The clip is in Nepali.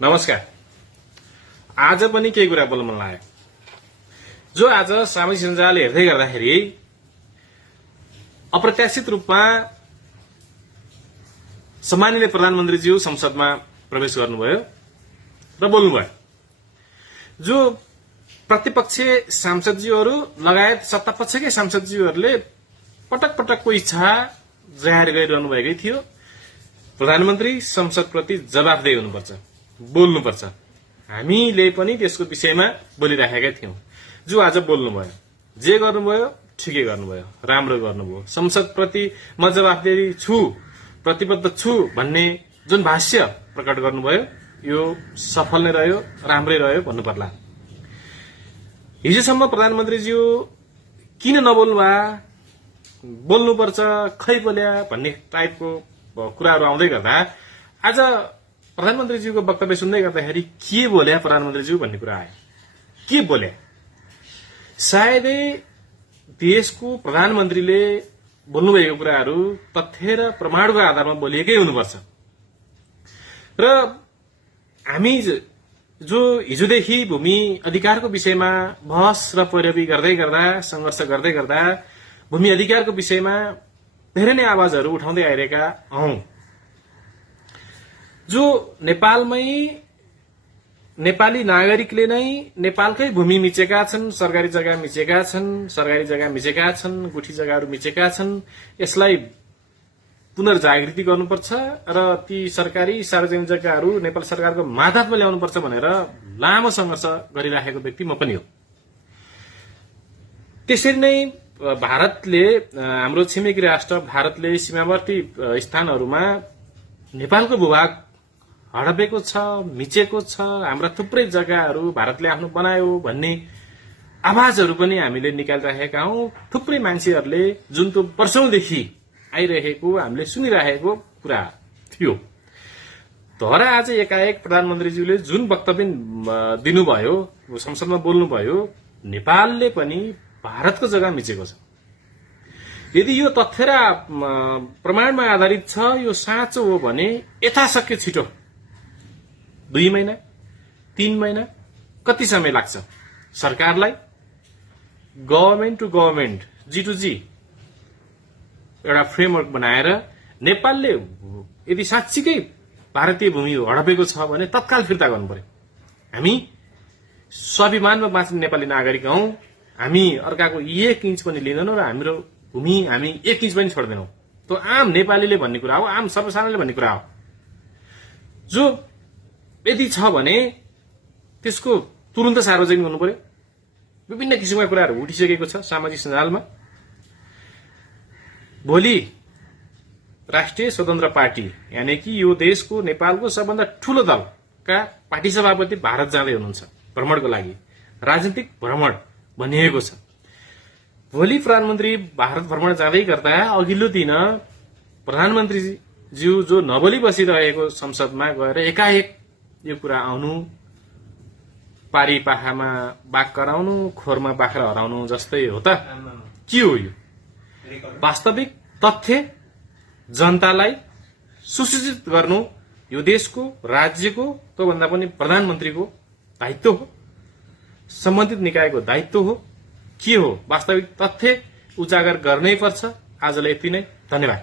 नमस्कार। आज पनि केही कुरा बोल्न मन लाग्यो। जो आज सामाजिक सञ्जाल हेर्दै गर्दाखेरि अप्रत्याशित रूपमा सम्माननीय प्रधानमन्त्रीज्यू संसदमा प्रवेश गर्नुभयो र बोल्नुभयो। जो प्रतिपक्ष सांसदज्यूहरू लगायत सत्तापक्षकै सांसदज्यूहरूले पटक पटकको इच्छा जाहेर गरिरहनु भएकै थियो। प्रधानमन्त्री संसदप्रति जवाफदेही हुनुपर्छ, बोल्नुपर्छ। हामीले पनि त्यसको विषयमा बोलिराखेका थियौं। जो आज बोल्नुभयो, जे गर्नुभयो ठिकै गर्नुभयो, राम्रो गर्नुभयो। संसदप्रति म जवाफदेही छु, प्रतिबद्ध छु भन्ने जुन भाष्य प्रकट गर्नुभयो यो सफल नै रह्यो, राम्रै रह्यो भन्नु पर्ला। हिजोसम्म प्रधानमन्त्रीज्यू किन नबोल्नुभयो, बोल्नुपर्छ खै बोल्या भन्ने टाइपको कुराहरू आउँदै गर्दा आज प्रधानमन्त्रीज्यूको वक्तव्य सुन्दै गर्दाखेरि के बोल्या प्रधानमन्त्रीज्यू भन्ने कुरा आयो। के बोले? सायदै देशको प्रधानमन्त्रीले बोल्नुभएको कुराहरू तथ्य र प्रमाणको आधारमा बोलिएकै हुनुपर्छ। र हामी जो हिजोदेखि भूमि अधिकारको विषयमा बहस र पैरवी गर्दै गर्दा, संघर्ष गर्दै गर्दा भूमि अधिकारको विषयमा धेरै नै आवाजहरू उठाउँदै आइरहेका हौं। जो नेपालमै नेपाली नागरिकले नै नेपालकै भूमि मिचेका छन्, सरकारी जग्गा मिचेका छन्, सरकारी जग्गा मिचेका छन्, गुठी जग्गाहरू मिचेका छन्। यसलाई पुनर्जागृति गर्नुपर्छ र ती सरकारी सार्वजनिक जग्गाहरू नेपाल सरकारको मातहतमा ल्याउनुपर्छ भनेर लामो संघर्ष गरिराखेको व्यक्ति म पनि हो। त्यसरी नै भारतले, हाम्रो छिमेकी राष्ट्र भारतले सीमावर्ती स्थानहरूमा नेपालको भूभाग हडपेको छ, मिचेको छ, हाम्रा थुप्रै जग्गाहरू भारतले आफ्नो बनायो भन्ने आवाजहरू पनि हामीले निकालिरहेका हौं। थुप्रै मान्छेहरूले जुन त्यो वर्षौंदेखि आइरहेको, हामीले सुनिरहेको कुरा थियो। तर आज एकाएक प्रधानमन्त्रीज्यूले जुन वक्तव्य दिनुभयो, संसदमा बोल्नुभयो, नेपालले पनि भारतको जग्गा मिचेको छ। यदि यो तथ्य र प्रमाणमा आधारित छ, यो साँचो हो भने यथाशक्य छिटो 2 महिना 3 महिना कति समय लाग्छ सरकारलाई government to government, G to G एउटा फ्रेमवर्क बनाएर नेपालले यदि साँच्चीकै भारतीय भूमि हडपेको छ भने तत्काल फिर्ता गर्नु पर्यो। हामी स्वाभिमानमा बाँच्ने नेपाली नागरिक हौं। हामी अर्काको 1 इन्च पनि लिँदैनौं र हाम्रो भूमि हामी 1 इन्च पनि छोड्दैनौं। त्यो आम नेपालीले भन्ने कुरा हो, आम सर्वसाधारणले भन्ने कुरा हो। जो यदि छ भने त्यसको तुरुन्त सार्वजनिक हुनु पर्यो। विभिन्न किसिमका कुराहरू उठिसकेको छ सामाजिक सञ्जालमा। भोलि राष्ट्रिय स्वतन्त्र पार्टी यानी कि यो देशको नेपालको सबभन्दा ठूलो दलका पार्टी सभापति भारत जाँदै हुनुहुन्छ भ्रमणको लागि। राजनीतिक भ्रमण भनिएको छ। भोलि प्रधानमन्त्री भारत भ्रमण जाँदै गर्दा अघिल्लो दिन प्रधानमन्त्रीज्यू जो नबोली बसिरहेको संसदमा गएर एकाएक यो कुरा आउनु, पारी पाखामा बाघ कराउनु, खोरमा बाख्रा हराउनु जस्तै हो त। के हो यो? वास्तविक तथ्य जनतालाई सुसूचित गर्नु यो देशको, राज्यको, त्योभन्दा पनि प्रधानमन्त्रीको दायित्व हो, सम्बन्धित निकायको दायित्व हो। के हो वास्तविक तथ्य उजागर गर्नै पर्छ। आजलाई यति नै, धन्यवाद।